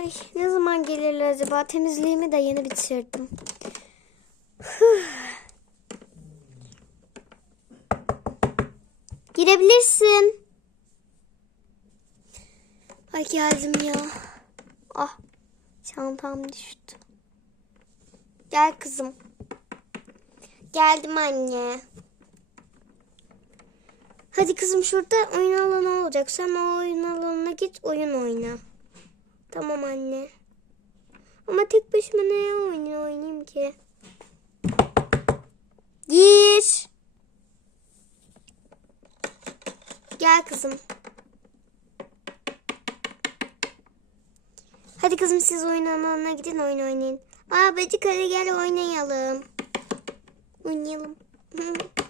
Ay ne zaman gelirler acaba? Temizliğimi de yeni bitirdim. Girebilirsin. Ay geldim ya. Ah çantam düştü. Gel kızım. Geldim anne. Hadi kızım şurada oyun alanı olacak. Sen o oyun alanına git oyun oyna. Tamam anne. Ama tek başıma ne oyun oynayayım ki? Gir. Gel kızım. Hadi kızım siz oyun alanına gidin oyun oynayın. Aa bacık hadi gel oynayalım. Oynayalım.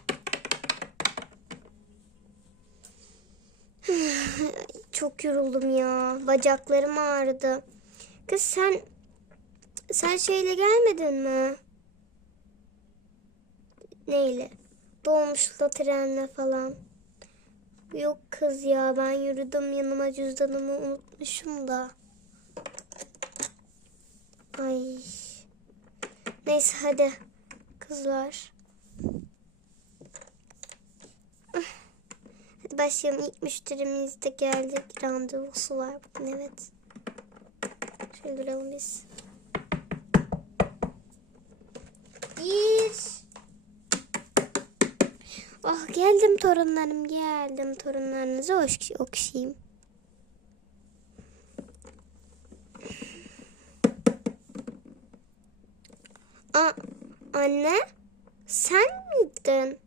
Çok yoruldum ya. Bacaklarım ağrıdı. Kız sen sen şeyle gelmedin mi? Neyle? Dolmuşla trenle falan. Yok kız ya ben yürüdüm yanıma cüzdanımı unutmuşum da. Ay. Neyse hadi kızlar. Hadi başlayalım. İlk müşterimiz de geldi. Randevusu var bugün evet. Şöyle duralım biz. Gir. Oh geldim torunlarım geldim. Torunlarınızı hoş okşayayım. A anne sen miydin?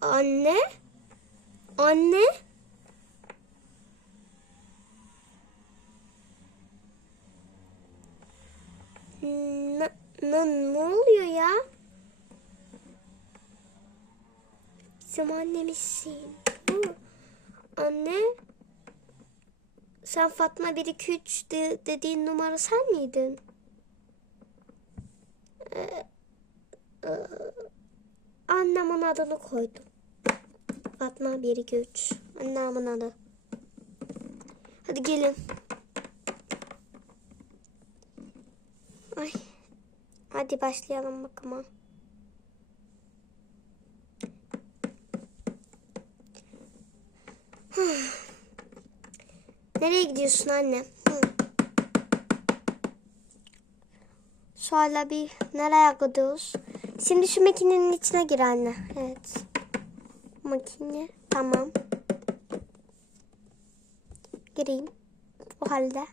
Anne? Anne? Ne, ne, oluyor ya? Bizim annemizsin. Hı. Anne? Sen Fatma 1 2 3 de, dediğin numara sen miydin? Ee, e, annemin adını koydum. Fatma 1 2 3. Annemin adı. Hadi gelin. Ay. Hadi başlayalım bakıma. Nereye gidiyorsun anne? Hı. Sonra bir nereye gidiyoruz? Şimdi şu makinenin içine gir anne. Evet. Makine. Tamam. Gireyim. O halde.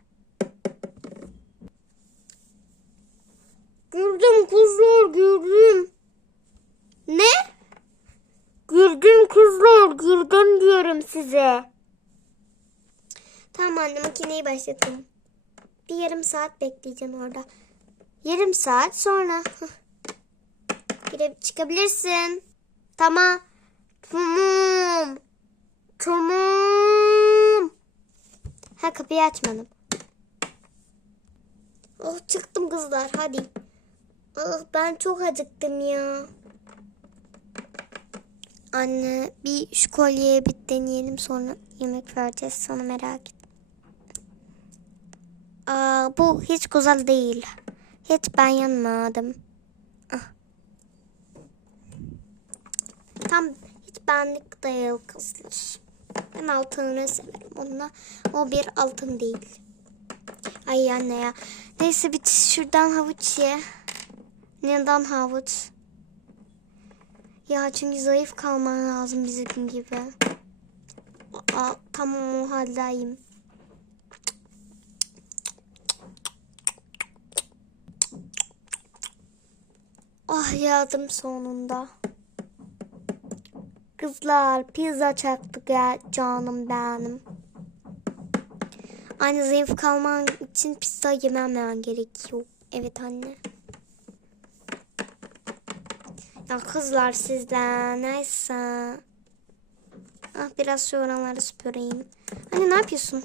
Gördüm kızlar gördüm. Ne? Girdim kızlar girdim diyorum size. Tamam anne makineyi başlatalım. Bir yarım saat bekleyeceğim orada. Yarım saat sonra. Çıkabilirsin. Tamam. Tamam. Tamam. Ha kapıyı açmadım. Oh çıktım kızlar hadi. Ah ben çok acıktım ya. Anne bir şu kolyeye bir deneyelim sonra yemek vereceğiz sana merak et. Aa, bu hiç güzel değil. Hiç ben yanmadım. Ah. Tam hiç benlik değil kızlar. Ben altını severim onunla. O bir altın değil. Ay anne ya. Neyse bir şuradan havuç ye. Neden havuç? Ya çünkü zayıf kalman lazım bizim gibi. Aa, tamam o haldeyim. Ah yardım sonunda. Kızlar pizza çaktık ya canım benim. Anne zayıf kalman için pizza yemem gerekiyor. Evet anne. Ya kızlar sizden neyse. Ah biraz şu oraları süpüreyim. Anne ne yapıyorsun?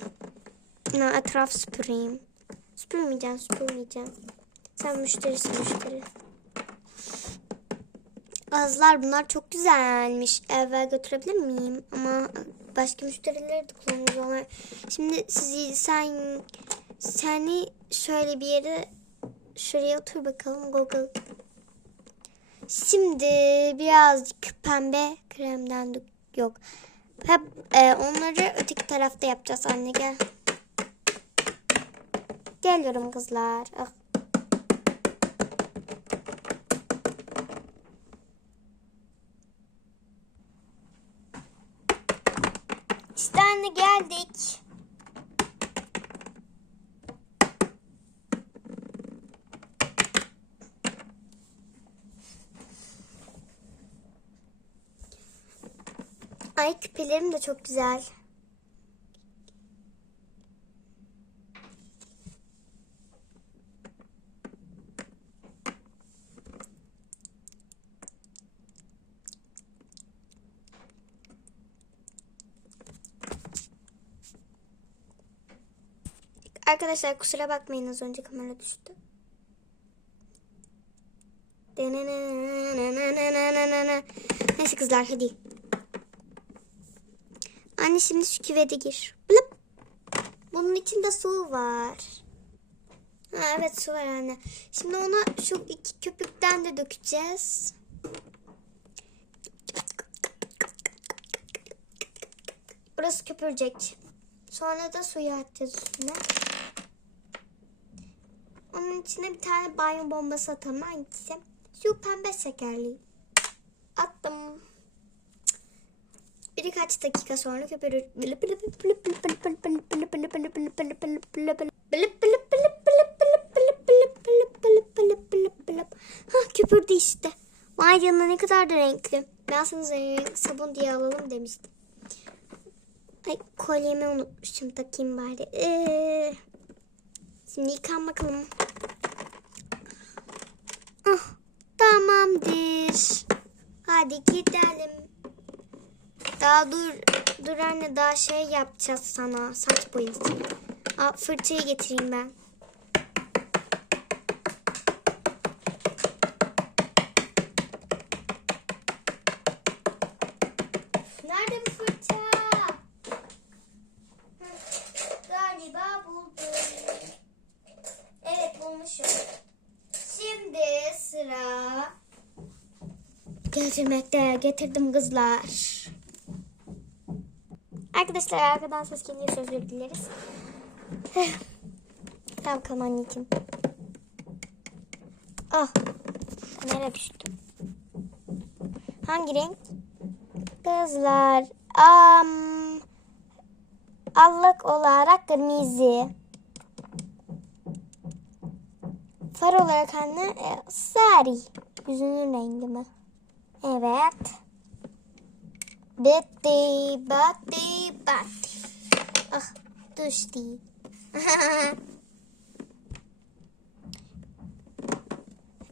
Ne etraf süpüreyim. Süpürmeyeceğim süpürmeyeceğim. Sen müşterisin müşteri. Gazlar bunlar çok güzelmiş. Eve götürebilir miyim? Ama başka müşterileri de kullanırız. Şimdi sizi sen seni şöyle bir yere şuraya otur bakalım Google. Şimdi birazcık pembe kremden. Yok. Hep e, onları öteki tarafta yapacağız anne gel. Geliyorum kızlar. Ah. İşte geldik. Ay küpelerim de çok güzel. Arkadaşlar kusura bakmayın az önce kamera düştü. Neyse kızlar hadi. Anne şimdi şu küvete gir. Blıp. Bunun içinde su var. Ha, evet su var anne. Şimdi ona şu iki köpükten de dökeceğiz. Burası köpürecek. Sonra da suyu atacağız üstüne. İçine bir tane banyo bombası atalım. Hangisi? Şu pembe şekerli. Attım. Birkaç dakika sonra köpürür. Hah köpürdü işte. Vay canına ne kadar da renkli. Ben sana sabun diye alalım demiştim. Ay kolyemi unutmuşum takayım bari. Ee, şimdi yıkan bakalım. Ah, tamamdır. Hadi gidelim. Daha dur, dur anne daha şey yapacağız sana. Saç boyası. Aa, fırçayı getireyim ben. Getirmekte. Getirdim kızlar. Arkadaşlar arkadan ses geliyor özür dileriz. tamam bakalım anneciğim. Ah. Kamera düştü. Hangi renk? Kızlar. Um, allık olarak kırmızı. Far olarak anne e, sarı. Yüzünün rengi mi? Evet. Bitti, bitti, bitti. Ah, düştü.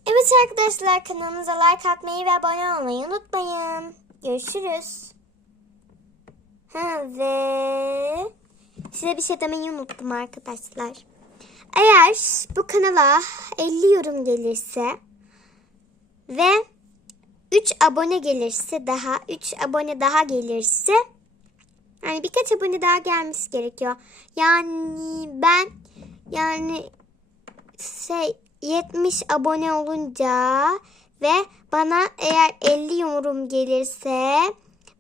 evet arkadaşlar kanalımıza like atmayı ve abone olmayı unutmayın. Görüşürüz. Ha ve size bir şey demeyi unuttum arkadaşlar. Eğer bu kanala 50 yorum gelirse ve 3 abone gelirse daha 3 abone daha gelirse yani birkaç abone daha gelmesi gerekiyor. Yani ben yani şey 70 abone olunca ve bana eğer 50 yorum gelirse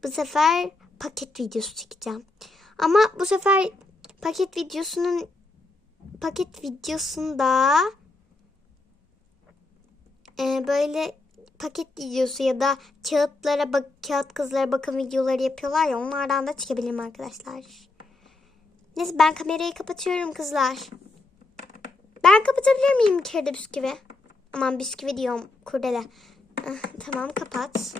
bu sefer paket videosu çekeceğim. Ama bu sefer paket videosunun paket videosunda e, böyle paket videosu ya da kağıtlara bak kağıt kızlara bakım videoları yapıyorlar ya onlardan da çıkabilirim arkadaşlar. Neyse ben kamerayı kapatıyorum kızlar. Ben kapatabilir miyim de bisküvi? Aman bisküvi diyorum kurdele. Ah, tamam kapat.